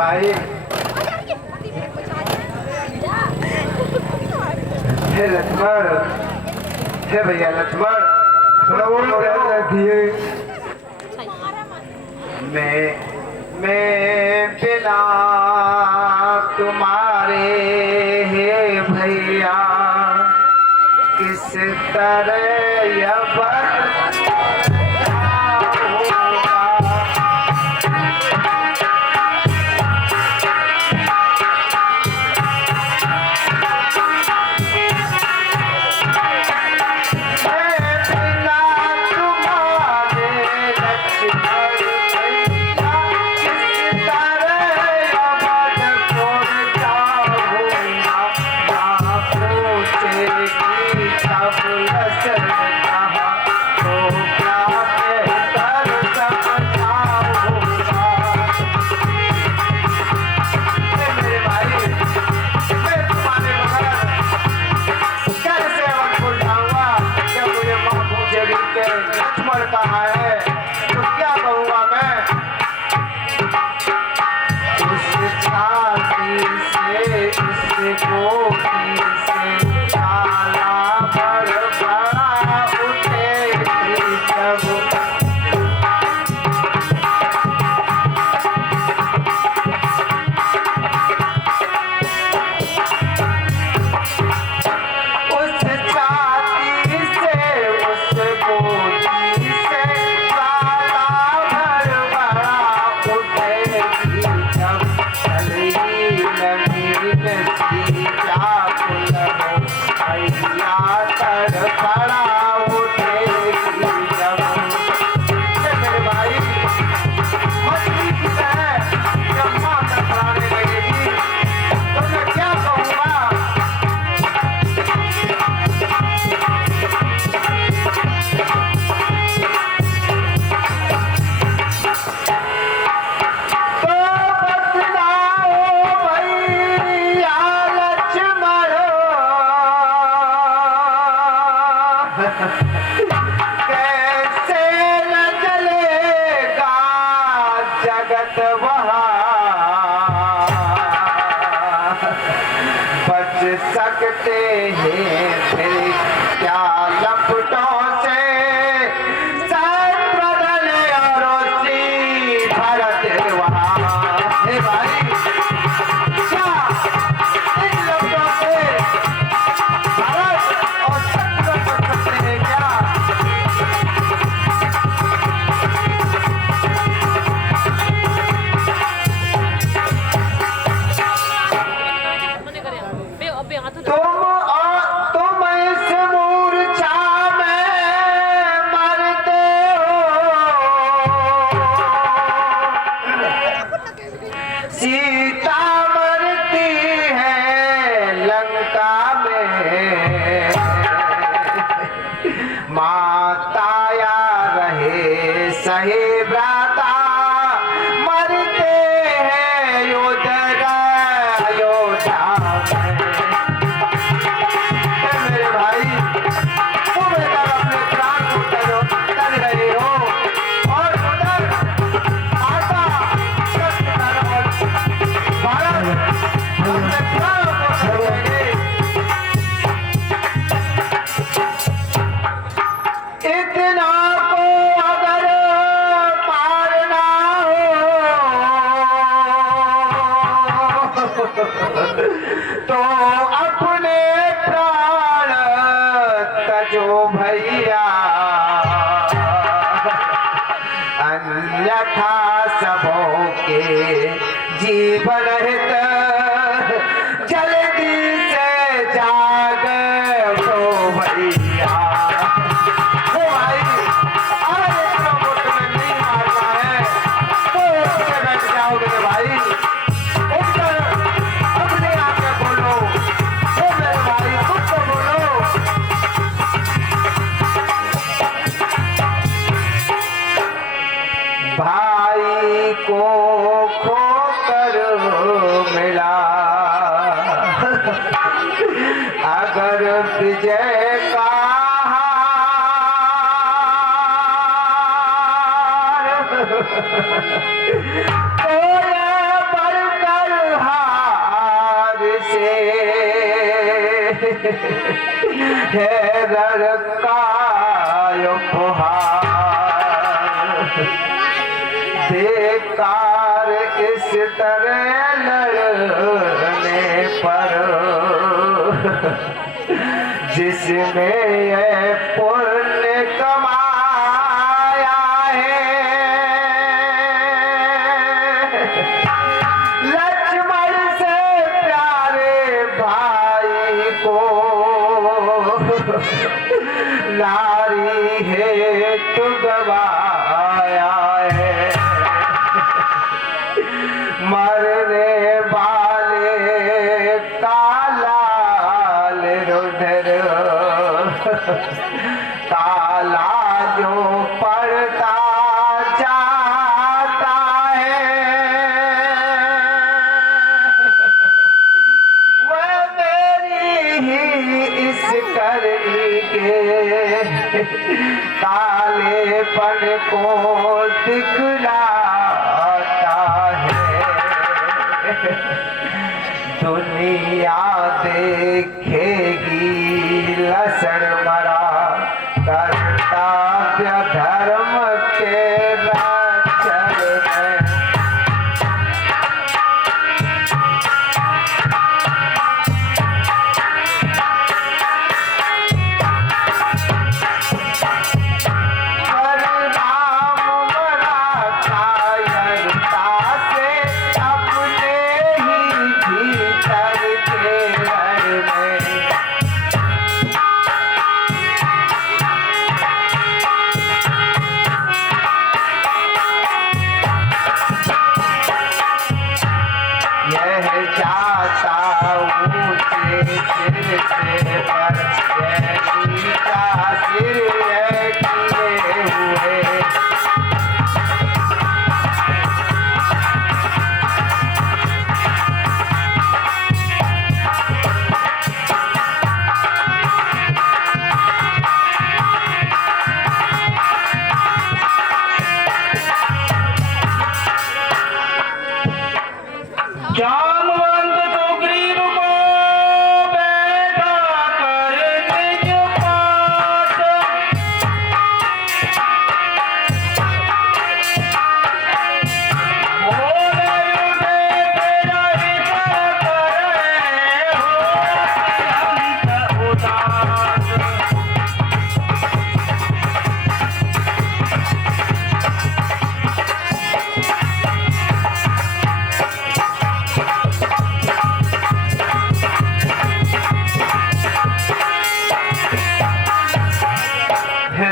भाई हे लक्ष्मण, हे भैया लक्ष्मण, रखिए। मैं बिना तुम्हारे हे भैया किस तरह यह कैसे न जलेगा जगत वहाँ बच सकते हैं फिर क्या लपटों से सत्प्रदल और सी भरत वहाँ। हे भाई क्या इन लपटों से भरत और सत्प्रदल बच सकते हैं क्या? तुम इस मूर्छा में मरते हो, सीता मरती है लंका में, माता या रहे सहे भ्राता मरते हैं योद्धा योद्धा में। मेरे भाई तुम इधर अपने प्राण को तज रहे हो और उधर माता भारत अपने प्राणों को छोड़ेंगे। इतना को अगर मारना हो तो अपने प्राण तजो भैया, अन्यथा सबों के जीवन हित जल्दी से जाग तो भैया। हे भाई अगर इतना मुफ्त में नहीं मारना है तो उससे बैठ जाओगे भाई, उठकर अपने आगे बोलो। हे मेरे भाई कुछ तो बोलो। भाई को खोकर मिला अगर विजय का तो ये है रण का उपहार बेकार इस तरह लड़ने पर जिसमें ये पुण्य कमाया है। लक्ष्मण से प्यारे भाई को नारी हेतु गवाया है। मरने वाले कालाल रुधिर काला जो पड़ता जाता है वह मेरी ही इस करनी के कालेपन को दिखलाता है। दुनिया देखेगी लसण मरा कर्तव्य धर्म के रक्षण में।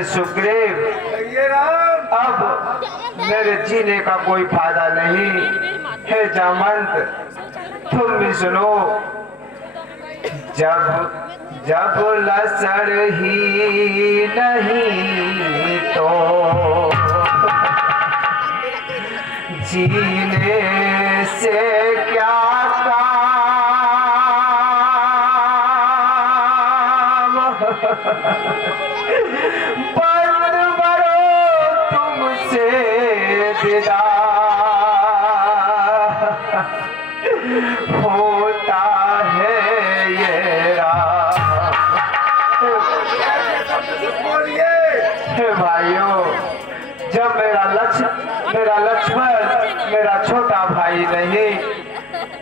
सुग्रीव, अब मेरे जीने का कोई फायदा नहीं है। जामवंत, तुम भी सुनो। जब लसड़ ही नहीं तो जीने से क्या बंद मरो तुमसे विदा होता है ये भाइयों। जब मेरा लक्ष्मण मेरा छोटा भाई नहीं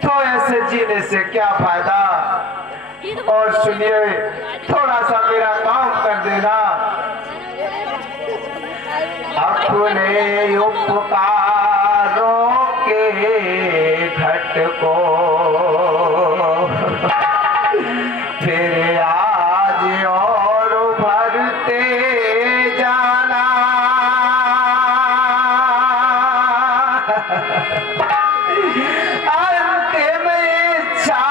तो ऐसे जीने से क्या फायदा। और सुनिए, थोड़ा सा मेरा काम कर देना। अपने उपकारों के घट को फिर आज और भरते जाना। अंतिम इच्छा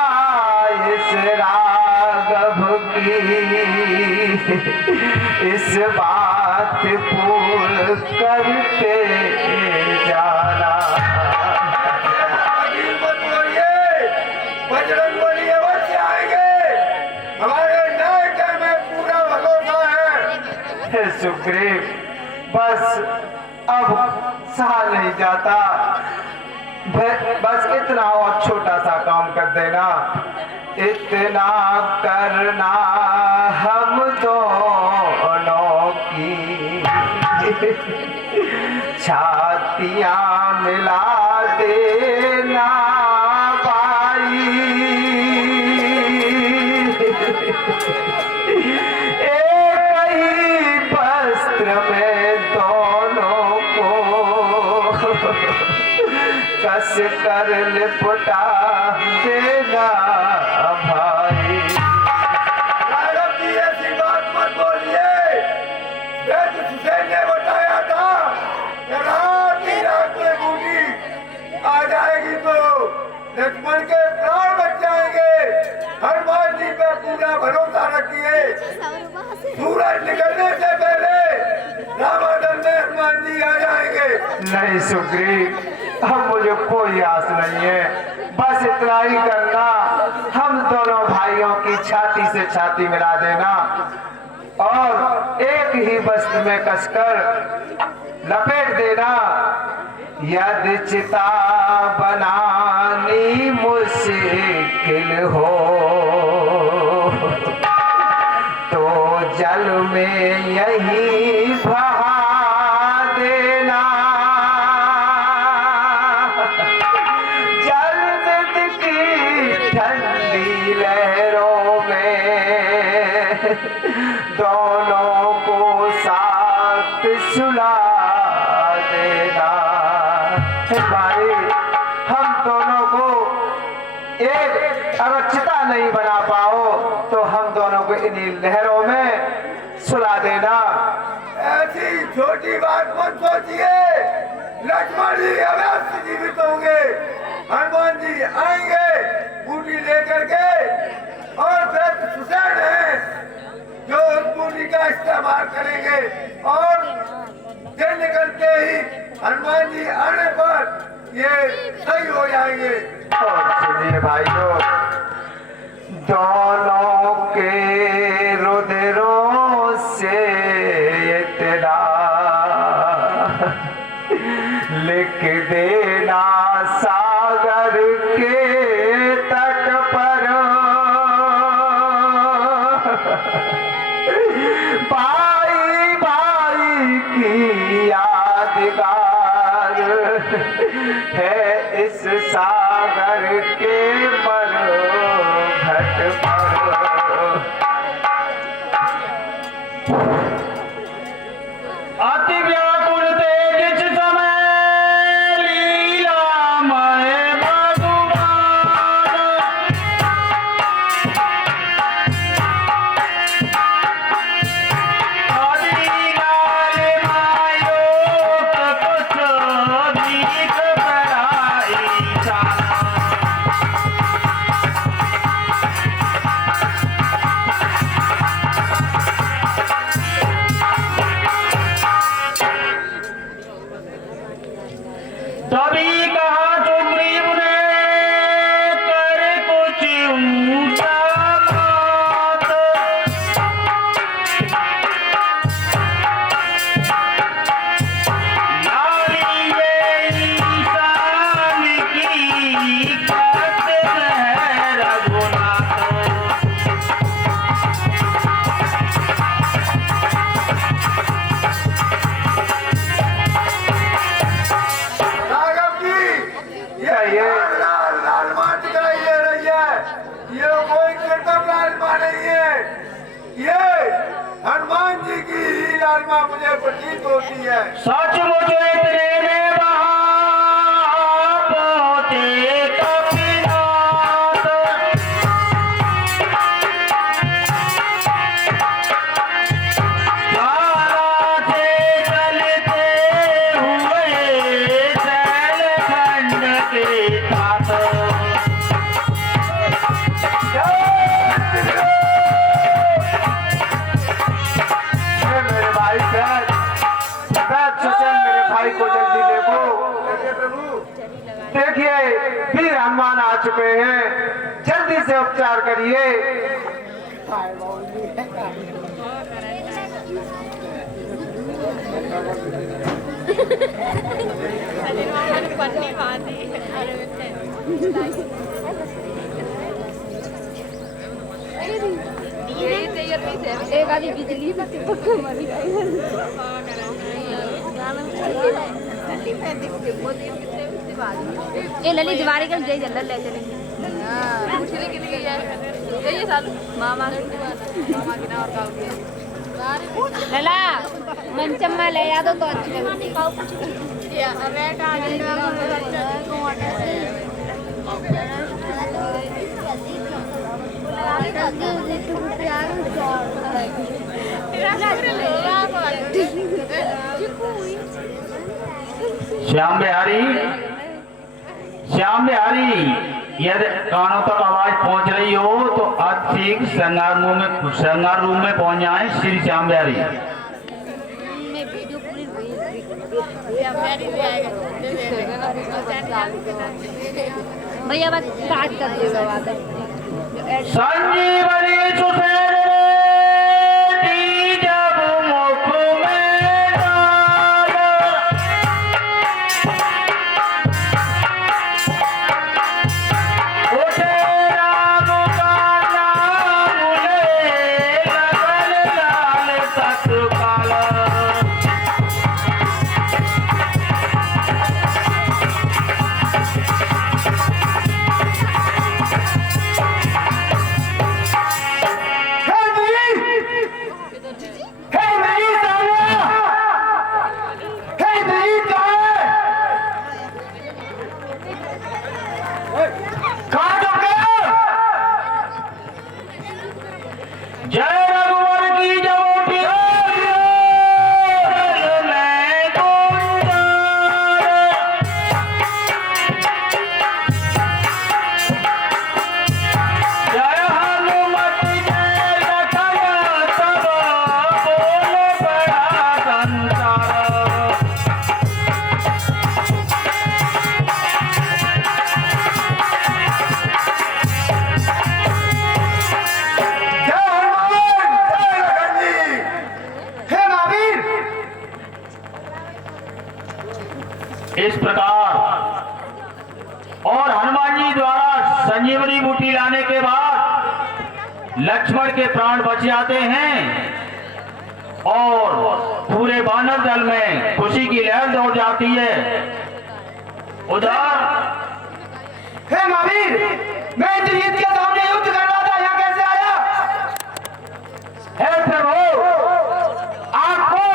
इस राघव की इस बात पूर्ण करते जाना। बजरंगबली अवश्य आएंगे, हमारे नायक में पूरा भरोसा है। सुग्रीव, बस अब सहा नहीं जाता। बस इतना और छोटा सा काम कर देना। इतना करना हम दोनों की छातियां मिला देना भाई। एक ही वस्त्र में दोनों को कस कर लिपटा देना भाई। राघव जी ऐसी बात मत बोलिए। वेद हुसैन ने बताया था कि रात ही रात में बूटी आ जाएगी तो लक्ष्मण के प्राण बच जाएंगे। हनुमान जी पे पूरा भरोसा रखिए। सूरज निकलने से पहले रामादल में हनुमान जी आ जाएंगे। नहीं सुग्रीव, अब मुझे कोई आस नहीं है, बस इतना ही करना, हम दोनों भाइयों की छाती से छाती मिला देना और एक ही वस्त्र में कसकर लपेट देना। यदि चिता बनानी मुश्किल हो तो जल में यही बहा देना। जल की ठंडी लहरों में दोनों को साथ सुला देना। भाई, हम दोनों को एक अगर चिता नहीं बना पाओ तो हम दोनों को इन्हीं लहरों में सुला देना। ऐसी छोटी बात मत सोचिए। लक्ष्मण जी अवश्य जीवित होंगे। हनुमान जी आएंगे बूटी लेकर के और वेद हुसैन है जो उस बूटी का इस्तेमाल करेंगे और दिन निकलते ही हनुमान जी आने पर ये सही हो जाएंगे। और सुनिए भाइयों, दोनों के रुधिरों से इतना लिख देना सागर के तट पर। भाई भाई की यादगार है इस सागर के पर घट पर। अति व्याकुल थे जिस समय लीलामय भगवान, आदि लाल मायो कुछ भीख कराई जाना। तभी कहा सुग्रीव ने कर कुछ ऊंचा बात। नारी ये इंसान की कद है रघुनाथ। राघव जी ये लाल माँ दिखाई दे रही है। ये कोई कृतम लाल माँ नहीं है। ये हनुमान जी की ही लाल माँ मुझे प्रतीत होती है। सचमुच इतने में वहां पहुंचे कपिनाथ। ज्वाला से जलते हुए शैलखंड के साथ। मेरे भाई सर, मेरे भाई को जल्दी देखो। देखिए वीर हनुमान आ चुके हैं, जल्दी से उपचार करिए। एक आधी बिजली बत्ती पक्के मर गई ये लली दीवारी का जय जल्लल ले चलेंगे पूछने के लिए ये साल मामा की ना और लला मंचम्मा ले आ दो तो अच्छी लगती या रेट आ गई श्याम बिहारी यदि कानों तक आवाज पहुंच रही हो तो आज ठीक श्रृंगार रूम में पहुंच जाए श्री श्याम बिहारी। भैया बस काट कर देगा संजीवनी सुसेन जब मुख में डाला, उठे राम का नाम ले लगन लाल सतकाला। जय रघुवर की जबोटी जय हनुमत जय लखन सब बोल बड़ा संसार। इस प्रकार और हनुमान जी द्वारा संजीवनी बूटी लाने के बाद लक्ष्मण के प्राण बच जाते हैं और पूरे वानर दल में खुशी की लहर दौड़ जाती है। उधर हे महावीर, मैं इंद्रजीत के सामने युद्ध कर रहा था, यहाँ कैसे आया? हे प्रभु, आपको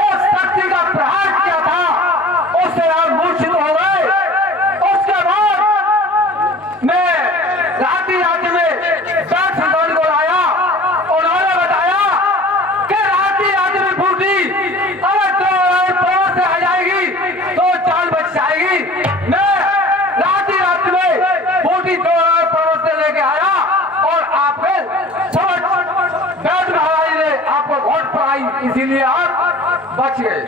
इस शक्ति का प्रहार किया था, उससे आप मूर्छित हो गए। उसके बाद मैं रात्रि में दर्शन को लाया, उन्होंने बताया कि रात्रि में बूटी अगर तो पास से आ जाएगी तो जान बच जाएगी। मैं रात्रि में बूटी 2 पर्वत से लेके आया और आपके समझ बैठ महाराज ने आपको वोट पड़ाई, इसीलिए आप बच गए।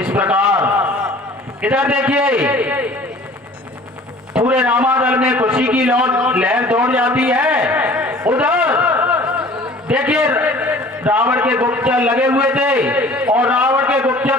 इस प्रकार इधर देखिए पूरे रामादल में खुशी की लहर दौड़ जाती है। उधर देखिए रावण के गुप्तचर लगे हुए थे और रावण के गुप्तचर